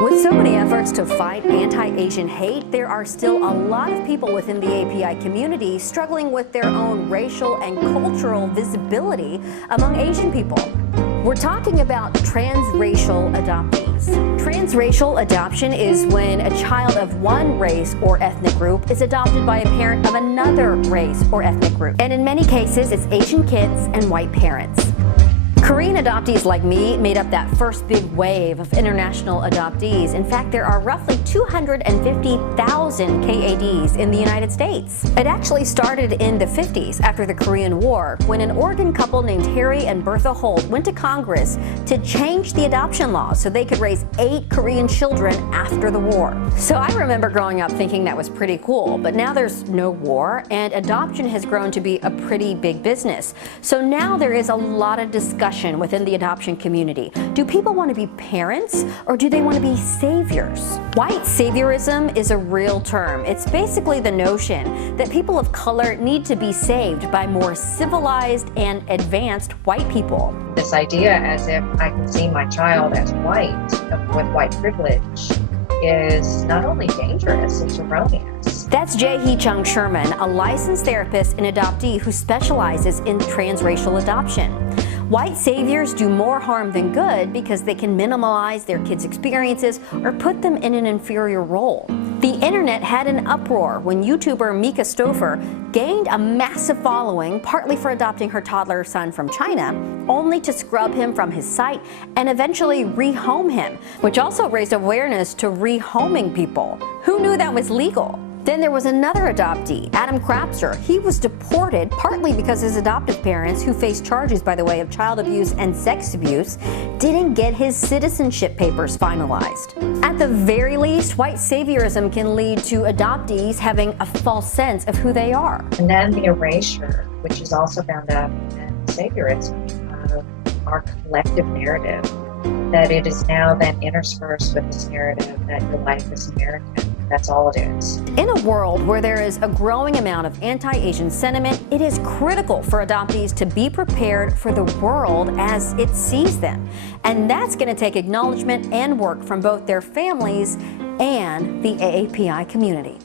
With so many efforts to fight anti-Asian hate, there are still a lot of people within the API community struggling with their own racial and cultural visibility among Asian people. We're talking about transracial adoptees. Transracial adoption is when a child of one race or ethnic group is adopted by a parent of another race or ethnic group. And in many cases, it's Asian kids and white parents. Korean adoptees like me made up that first big wave of international adoptees. In fact, there are roughly 250,000 KADs in the United States. It actually started in the 50s after the Korean War, when an Oregon couple named Harry and Bertha Holt went to Congress to change the adoption laws so they could raise 8 Korean children after the war. So I remember growing up thinking that was pretty cool, but now there's no war and adoption has grown to be a pretty big business. So now there is a lot of discussion within the adoption community. Do people want to be parents or do they want to be saviors? White saviorism is a real term. It's basically the notion that people of color need to be saved by more civilized and advanced white people. This idea as if I can see my child as white with white privilege is not only dangerous, it's erroneous. That's Jae Chung Sherman, a licensed therapist and adoptee who specializes in transracial adoption. White saviors do more harm than good because they can minimize their kids' experiences or put them in an inferior role. The internet had an uproar when YouTuber Mika Stouffer gained a massive following, partly for adopting her toddler son from China, only to scrub him from his site and eventually rehome him, which also raised awareness to rehoming people. Who knew that was legal? Then there was another adoptee, Adam Crapser. He was deported partly because his adoptive parents, who faced charges, by the way, of child abuse and sex abuse, didn't get his citizenship papers finalized. At the very least, white saviorism can lead to adoptees having a false sense of who they are. And then the erasure, which is also bound up in saviorism, of our collective narrative, that it is now then interspersed with this narrative that your life is American. That's all it is. In a world where there is a growing amount of anti-Asian sentiment, it is critical for adoptees to be prepared for the world as it sees them. And that's going to take acknowledgement and work from both their families and the AAPI community.